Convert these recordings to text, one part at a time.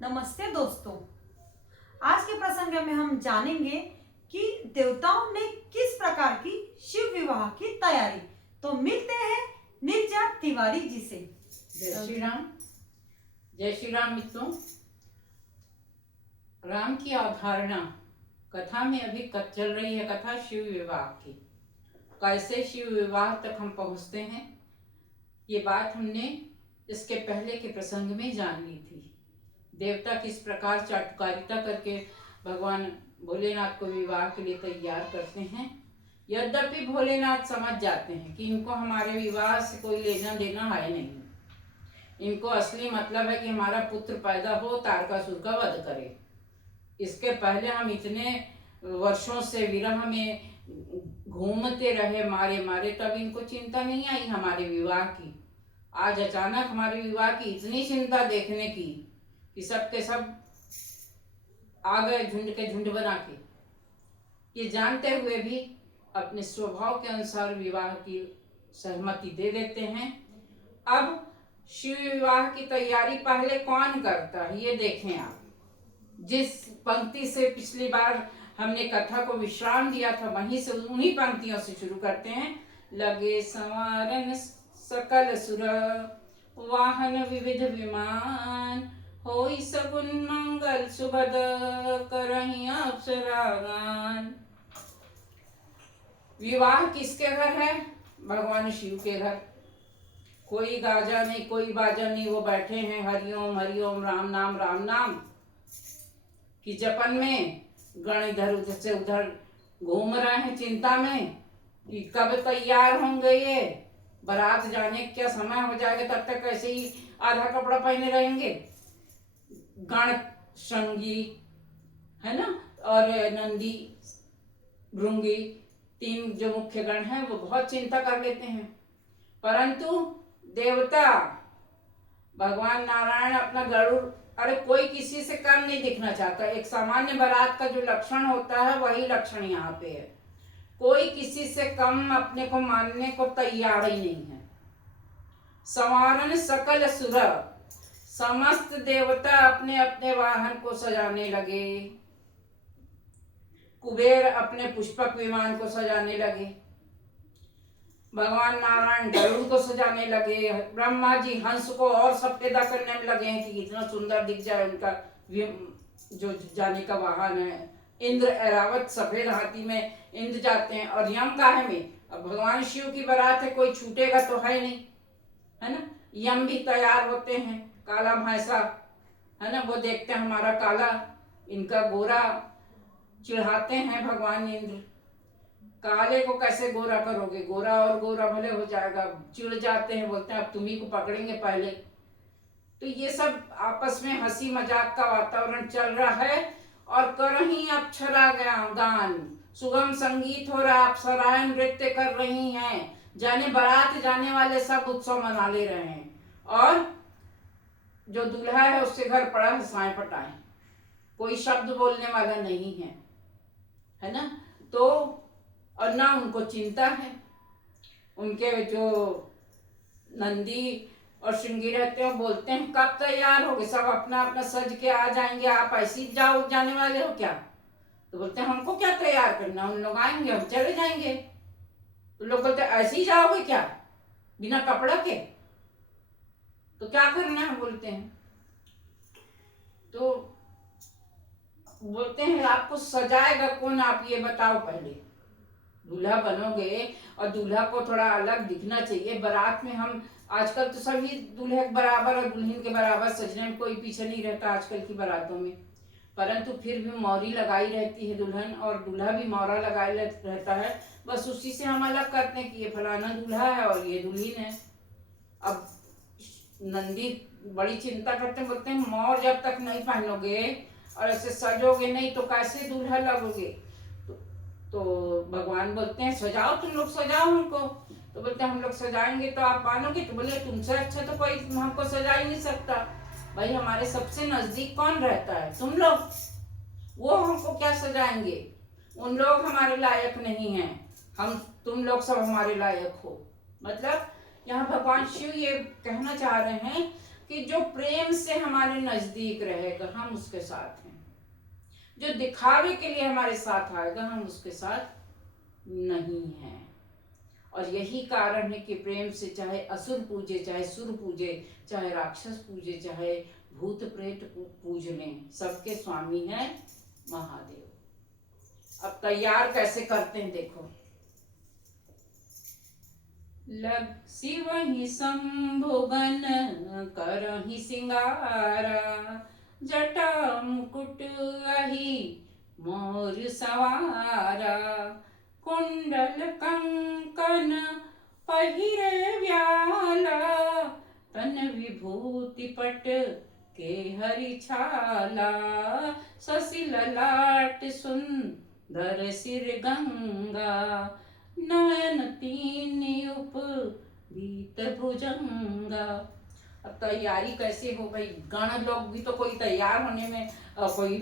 नमस्ते दोस्तों। आज के प्रसंग में हम जानेंगे कि देवताओं ने किस प्रकार की शिव विवाह की तैयारी। तो मिलते हैं नीरजा तिवारी जी से। जय श्री राम। जय श्री राम मित्रों। राम की अवधारणा कथा में अभी चल रही है कथा शिव विवाह की। कैसे शिव विवाह तक हम पहुंचते हैं, ये बात हमने इसके पहले के प्रसंग में जान ली थी। देवता किस प्रकार चाटुकारिता करके भगवान भोलेनाथ को विवाह के लिए तैयार करते हैं। यद्यपि भोलेनाथ समझ जाते हैं कि इनको हमारे विवाह से कोई लेना देना है नहीं, इनको असली मतलब है कि हमारा पुत्र पैदा हो, तारकासुर का वध करे। इसके पहले हम इतने वर्षों से विरह में घूमते रहे मारे मारे, तब इनको चिंता नहीं आई हमारे विवाह की। आज अचानक हमारे विवाह की इतनी चिंता देखने की कि सब के सब आ गए झुंड के झुंड बना के। ये जानते हुए भी अपने स्वभाव के अनुसार विवाह की सहमति दे देते हैं। अब शिव विवाह की तैयारी पहले कौन करता है ये देखें आप। जिस पंक्ति से पिछली बार हमने कथा को विश्राम दिया था, वहीं से उन्हीं पंक्तियों से शुरू करते हैं। लगे संवारन सकल सुर, वाहन विविध विमान, होई सगुन मंगल सुभद, करहि अप्सरागान। विवाह किसके घर है? भगवान शिव के घर। कोई गाजा नहीं, कोई बाजा नहीं, वो बैठे हैं हरिओम हरिओम राम नाम की जपन में। गण इधर उधर से उधर घूम रहे हैं चिंता में कि कब तैयार होंगे ये, बारात जाने क्या समय हो जाएगा, तब तक ऐसे ही आधा कपड़ा पहने रहेंगे। गण श्रृंगी है ना, और नंदी भृंगी, तीन जो मुख्य गण हैं वो बहुत चिंता कर लेते हैं। परंतु देवता भगवान नारायण अपना गरुड़, अरे कोई किसी से कम नहीं दिखना चाहता। एक सामान्य बारात का जो लक्षण होता है वही लक्षण यहाँ पे है। कोई किसी से कम अपने को मानने को तैयार ही नहीं है। संवारन सकल सुर, समस्त देवता अपने अपने वाहन को सजाने लगे। कुबेर अपने पुष्पक विमान को सजाने लगे, भगवान नारायण गरुड़ को सजाने लगे, ब्रह्मा जी हंस को और सफेदा करने में लगे हैं कि इतना सुंदर दिख जाए उनका जो जाने का वाहन है। इंद्र ऐरावत सफेद हाथी में इंद्र जाते हैं। और यम काहे में? अब भगवान शिव की बारात है, कोई छूटेगा तो है नहीं, है ना। यम भी तैयार होते हैं, काला भैंसा है ना, वो देखते हैं हमारा काला, इनका गोरा, चिढ़ाते हैं भगवान इंद्र। काले को कैसे गोरा करोगे, गोरा और गोरा भले हो जाएगा, चिढ़ जाते हैं, बोलते हैं अब तुम्ही को पकड़ेंगे पहले। तो ये सब आपस में हंसी मजाक का वातावरण चल रहा है। और करही अप्सरा गान, सुगम संगीत हो रहा, अप्सराएं नृत्य कर रही हैं, जाने बारात जाने वाले सब उत्सव मना ले रहे हैं। और जो दूल्हा है उससे घर पड़ा है साए पटाए, कोई शब्द बोलने वाला नहीं है ना। तो और ना उनको चिंता है, उनके जो नंदी और श्रृंगी रहते हैं बोलते हैं कब तैयार होगे, सब अपना अपना सज के आ जाएंगे, आप ऐसे ही जाओ जाने वाले हो क्या? तो बोलते हैं हमको क्या तैयार करना, उन लोग आएंगे हम चले जाएंगे। तो लोग बोलते हैं ऐसे ही जाओगे क्या बिना कपड़ा के? तो क्या करना है बोलते हैं। तो बोलते हैं आपको सजाएगा कौन, आप ये बताओ पहले। दूल्हा बनोगे और दूल्हा को थोड़ा अलग दिखना चाहिए। बारात में हम आजकल तो सभी दूल्हे के बराबर और दुल्हन के बराबर सजने में कोई पीछे नहीं रहता आजकल की बारातों में। परंतु फिर भी मौरी लगाई रहती है दुल्हन, और दूल्हा भी मौरा लगाए रहता है। बस उसी से हम अलग करते हैं कि ये फलाना दूल्हा है और ये दुल्हन है। अब नंदी बड़ी चिंता करते हैं, बोलते हैं मौर जब तक नहीं पहनोगे और ऐसे सजोगे नहीं तो कैसे दूल्हा लगोगे। तो भगवान बोलते हैं सजाओ, तुम लोग सजाओ हमको। तो बोलते हैं हम लोग सजाएंगे तो आप मानोगे? तो बोले तुमसे अच्छा तो कोई हमको सजा ही नहीं सकता। भाई हमारे सबसे नजदीक कौन रहता है? तुम लोग। वो हमको क्या सजाएंगे? उन लोग हमारे लायक नहीं हैं, हम तुम लोग सब हमारे लायक हो। मतलब यहाँ भगवान शिव ये कहना चाह रहे हैं कि जो प्रेम से हमारे नजदीक रहेगा हम उसके साथ हैं, जो दिखावे के लिए हमारे साथ आएगा हम उसके साथ नहीं हैं। और यही कारण है कि प्रेम से चाहे असुर पूजे, चाहे सुर पूजे, चाहे राक्षस पूजे, चाहे भूत प्रेत पूज लें, सबके स्वामी हैं महादेव। अब तैयार कैसे करते हैं देखो। लग शिवहि शंभुगन करहि सिंगारा, जटा मुकुट अहि मोर सवारा, कुंडल कंकन पहिरे व्याला, तन विभूति पट के हरि छाला, शशि ललाट सुंदर सिर गंगा, नयन तीन उपवीत भुजंगा। अब तैयारी कैसे हो भाई। गण लोग भी तो कोई तैयार होने में कोई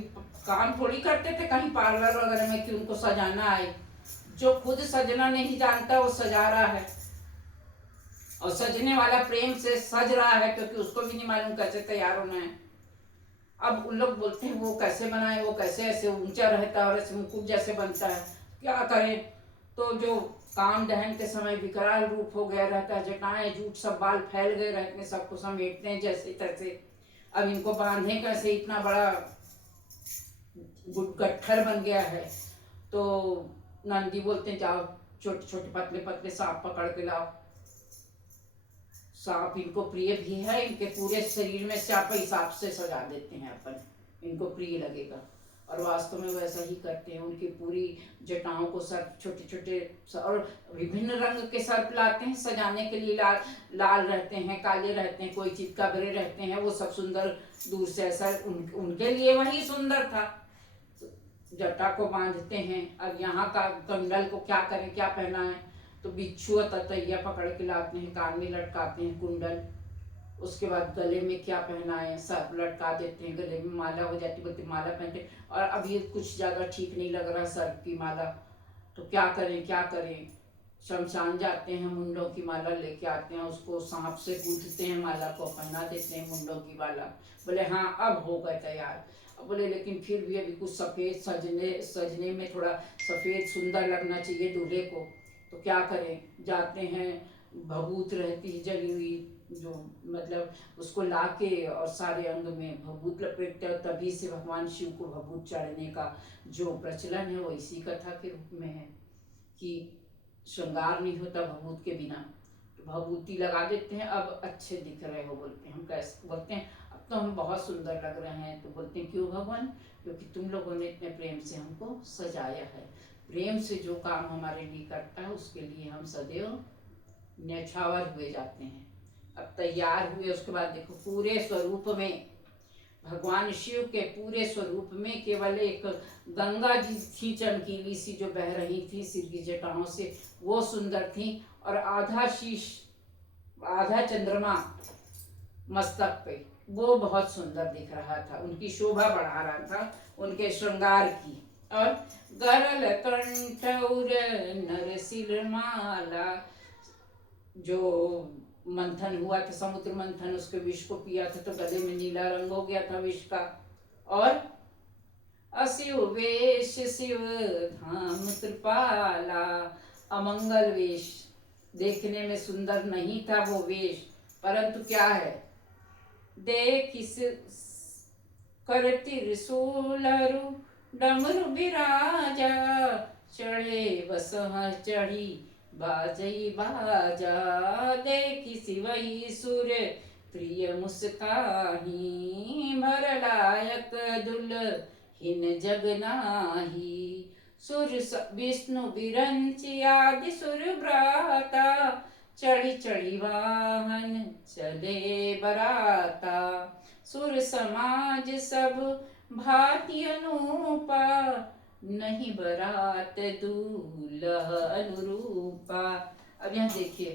काम थोड़ी करते थे कहीं पार्लर वगैरह में कि उनको सजाना आए। जो खुद सजना नहीं जानता वो सजा रहा है, और सजने वाला प्रेम से सज रहा है क्योंकि उसको भी नहीं मालूम कैसे तैयार होना है। अब उन लोग बोलते हैं वो कैसे बनाए, वो कैसे ऐसे ऊंचा रहता है और ऐसे मुकुट जैसे बनता है, क्या करें। तो जो काम दहन के समय विकराल रूप हो गया रहता है, जटाएं जूट सब बाल फैल गए रहते हैं, सबको समेटते हैं जैसे तैसे। अब इनको बांधे कैसे, इतना बड़ा गट्ठर बन गया है। तो नंदी बोलते हैं जाओ छोटे छोटे पतले पतले सांप पकड़ के लाओ। सांप इनको प्रिय भी है, इनके पूरे शरीर में सांप हिसाब से सजा देते हैं अपन, इनको प्रिय लगेगा। और वास्तव में वैसा ही करते हैं। उनकी पूरी जटाओं को सर्प छोटे छोटे और विभिन्न रंग के सर्प लाते हैं सजाने के लिए। लाल लाल रहते हैं, काले रहते हैं, कोई चितकबरे रहते हैं, वो सब सुंदर दूर से ऐसा उनके लिए वही सुंदर था। जटा को बांधते हैं। अब यहाँ का कंडल को क्या करें, क्या पहना है, तो बिच्छू और ततैया पकड़ के लाते हैं, कान में लटकाते हैं कुंडल। उसके बाद गले में क्या पहना है सब लटका देते हैं, गले में माला हो जाती, बोलते माला पहनते। और अभी कुछ ज़्यादा ठीक नहीं लग रहा सर्प की माला, तो क्या करें क्या करें। शमशान जाते हैं, मुंडों की माला लेके आते हैं, उसको सांप से गूंथते हैं, माला को पहना देते हैं मुंडों की माला। बोले हाँ अब हो गए तैयार। अब बोले लेकिन फिर भी अभी कुछ सफ़ेद सजने में थोड़ा सफ़ेद सुंदर लगना चाहिए दूल्हे को, तो क्या करें। जाते हैं, भभूत रहती है जली हुई, जो मतलब उसको लाके और सारे अंग में भभूत लपेटते हैं। तभी से भगवान शिव को भभूत चढ़ने का जो प्रचलन है वो इसी कथा के रूप में है कि श्रृंगार नहीं होता भभूत के बिना, तो भभूति लगा देते हैं। अब अच्छे दिख रहे हो, बोलते हैं हम। कैसे बोलते हैं, अब तो हम बहुत सुंदर लग रहे हैं। तो बोलते हैं क्यों भगवान, क्योंकि तुम लोगों ने इतने प्रेम से हमको सजाया है। प्रेम से जो काम हमारे लिए करता है उसके लिए हम सदैव न्यौछावर हुए जाते हैं। अब तैयार हुए, उसके बाद देखो पूरे स्वरूप में भगवान शिव के पूरे स्वरूप में केवल एक गंगा जी थी चमकीली सी जो बह रही थी सिर की जटाओं से, वो सुंदर थी। और आधा शीश, आधा चंद्रमा मस्तक पे, वो बहुत सुंदर दिख रहा था, उनकी शोभा बढ़ा रहा था उनके श्रृंगार की। और गरल कंठौर नरसिर माला, जो मंथन हुआ था समुद्र मंथन, उसके विष को पिया था तो गले में नीला रंग हो गया था विष का। और अशिव वेश शिव धाम कृपाला, अमंगल वेश, देखने में सुंदर नहीं था वो वेश, परंतु क्या है, देख इस कर त्रिशूलरु डमरु बिराजा, चढ़े बसह चढ़ी बाजई बाजा, देखी शिवई सुर प्रिय मुस्काही, भर लायक दुल्हिन जग नाही, सुर विष्णु बिरंची आदि सुर भ्राता, चढ़ी चढ़ी वाहन चले बराता, सुर समाज सब भांति अनूपा, नहीं बरात दूल्ह अनुरूपा। अब यहाँ देखिए,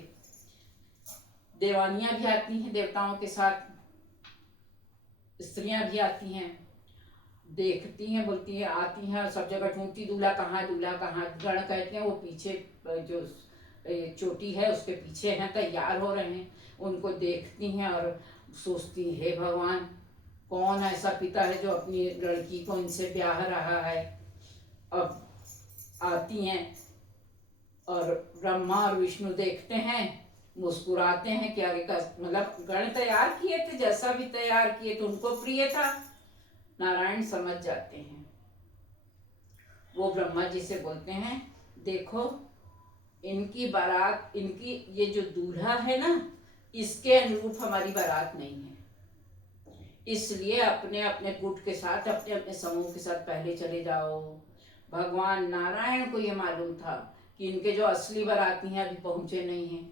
देवानियां भी आती हैं देवताओं के साथ, स्त्रियां भी आती हैं, देखती हैं, बोलती हैं, आती हैं, सब जगह ढूंढती दूल्हा कहाँ, दूल्हा कहाँ। गण कहते हैं वो पीछे जो चोटी है उसके पीछे हैं, तैयार हो रहे हैं, उनको देखती हैं और सोचती हे भगवान, कौन ऐसा पिता है जो अपनी लड़की को इनसे ब्याह रहा है। अब आती हैं और ब्रह्मा और विष्णु देखते हैं, मुस्कुराते हैं कि अरे का मतलब गण तैयार किए थे, जैसा भी तैयार किए तो उनको प्रिय था। नारायण समझ जाते हैं, वो ब्रह्मा जी से बोलते हैं, देखो इनकी बारात, इनकी ये जो दूल्हा है ना, इसके अनुरूप हमारी बारात नहीं है, इसलिए अपने अपने गुट के साथ, अपने अपने समूह के साथ पहले चले जाओ। भगवान नारायण को ये मालूम था कि इनके जो असली बाराती हैं अभी पहुंचे नहीं हैं।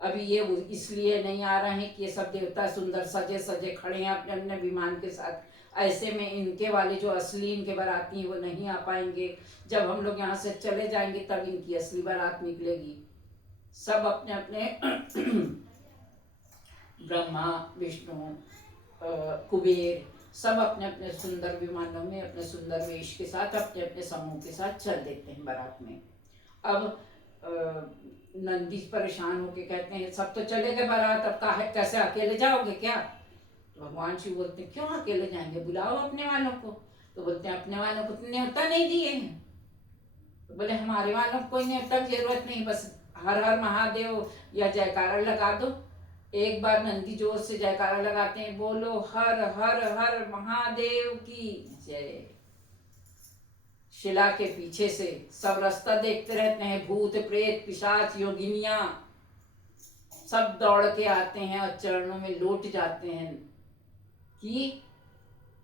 अभी ये इसलिए नहीं आ रहे हैं कि ये सब देवता सुंदर सजे सजे खड़े हैं अपने अपने विमान के साथ, ऐसे में इनके वाले जो असली इनके बाराती हैं वो नहीं आ पाएंगे। जब हम लोग यहाँ से चले जाएंगे तब इनकी असली बारात निकलेगी। सब अपने अपने ब्रह्मा विष्णु कुबेर सब अपने अपने सुंदर विमानों में अपने सुंदर वेश के साथ अपने अपने समूह के साथ चल देते हैं बारात में। अब नंदी परेशान होके कहते हैं, सब तो चले गए बारात, अब कैसे अकेले जाओगे क्या? तो भगवान शिव बोलते हैं, क्यों अकेले जाएंगे, बुलाओ अपने वालों को। तो बोलते हैं, अपने वालों को न्योता नहीं दिए हैं। तो बोले, हमारे वालों को कोई न्योता की जरूरत नहीं, बस हर हर महादेव या जयकारा लगा दो। एक बार नंदी जोर से जयकारा लगाते हैं, बोलो हर हर हर महादेव की जय। शिला के पीछे से सब रास्ता देखते रहते हैं, भूत प्रेत पिशाच योगिनियां सब दौड़ के आते हैं और चरणों में लौट जाते हैं कि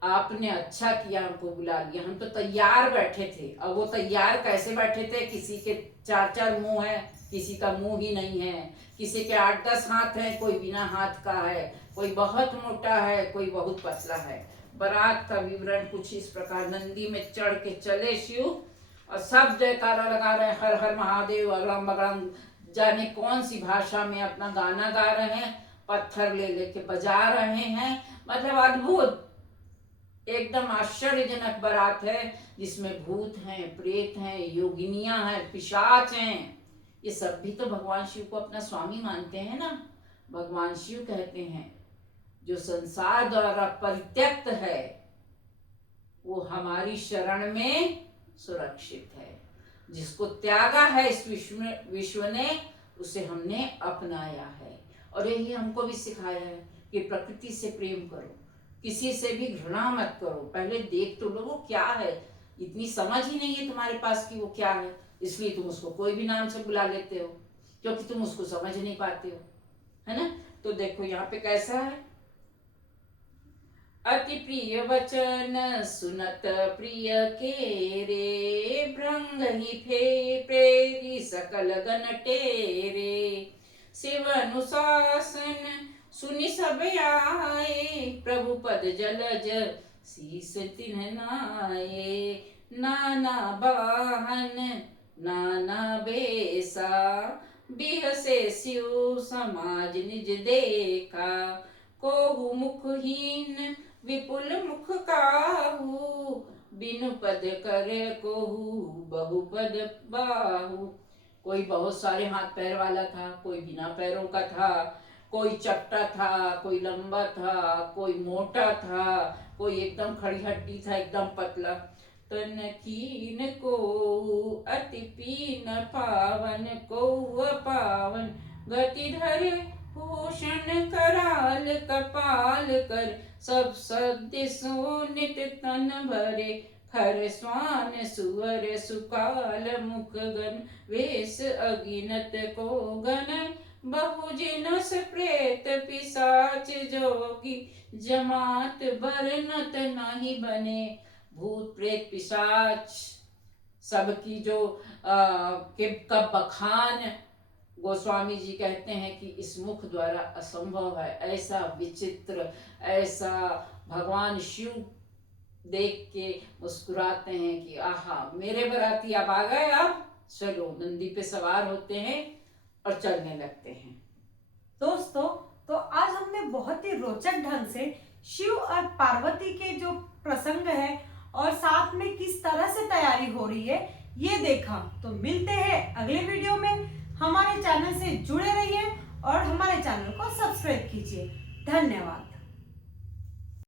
आपने अच्छा किया हमको बुला लिया, हम तो तैयार बैठे थे। अब वो तैयार कैसे बैठे थे, किसी के 4-4 मुंह है, किसी का मुंह ही नहीं है, किसी के 8-10 हाथ हैं, कोई बिना हाथ का है, कोई बहुत मोटा है, कोई बहुत पतला है। बारात का विवरण कुछ इस प्रकार, नंदी में चढ़ के चले शिव और सब जयकारा लगा रहे हैं, हर हर महादेव अगड़म बगड़म, जाने कौन सी भाषा में अपना गाना गा रहे हैं, पत्थर ले लेके बजा रहे हैं। मतलब अद्भुत एकदम आश्चर्यजनक बारात है, जिसमें भूत हैं, प्रेत हैं, योगिनियां हैं, पिशाच हैं। ये सब भी तो भगवान शिव को अपना स्वामी मानते हैं ना। भगवान शिव कहते हैं, जो संसार द्वारा परित्यक्त है वो हमारी शरण में सुरक्षित है। जिसको त्यागा है इस विश्व ने, उसे हमने अपनाया है। और यही हमको भी सिखाया है कि प्रकृति से प्रेम करो, किसी से भी घृणा मत करो, पहले देख तो लो वो क्या है। इतनी समझ ही नहीं है तुम्हारे पास कि वो क्या है, इसलिए तुम उसको कोई भी नाम से बुला लेते हो, क्योंकि तुम उसको समझ नहीं पाते हो, है ना। तो देखो यहाँ पे कैसा है, अति प्रिय वचन सुनत प्रिय के रे, भृंग ही फे प्रेरी सकल गण टेरे। शिव अनुशासन सुनि सब आए, प्रभु पद जलज शीस तिन्ह नाये। नाना वाहन नाना बेसा, बिहसे शिव समाज निज देखा। कोहु मुखहीन विपुल मुख काहू, बिनु पद कर कोहू बहुपद बाहू। कोई बहुत सारे हाथ पैर वाला था, कोई बिना पैरों का था, कोई चपटा था, कोई लंबा था, कोई मोटा था, कोई एकदम खड़ी हड्डी था, एकदम पतला। तन कीन को अति पीन पावन, को पावन गति धर भूषण कराल कपाल कर। सब सद्य सोनित तन भरे, खर स्वान सुअर सुकाल मुख गण। वेश अगिनत को गण, बहुजिनस प्रेत पिशाच जोगी। जमात बरनत नहीं बने, भूत प्रेत पिशाच सबकी जो का बखान गोस्वामी जी कहते हैं कि इस मुख द्वारा असंभव है। ऐसा विचित्र, ऐसा भगवान शिव देख के मुस्कुराते हैं कि आहा, मेरे बराती अब आ गए, अब चलो। नंदी पे सवार होते हैं और चलने लगते हैं। दोस्तों, तो आज हमने बहुत ही रोचक ढंग से शिव और पार्वती के जो प्रसंग है और साथ में किस तरह से तैयारी हो रही है ये देखा। तो मिलते हैं अगले वीडियो में। हमारे चैनल से जुड़े रहिए और हमारे चैनल को सब्सक्राइब कीजिए। धन्यवाद।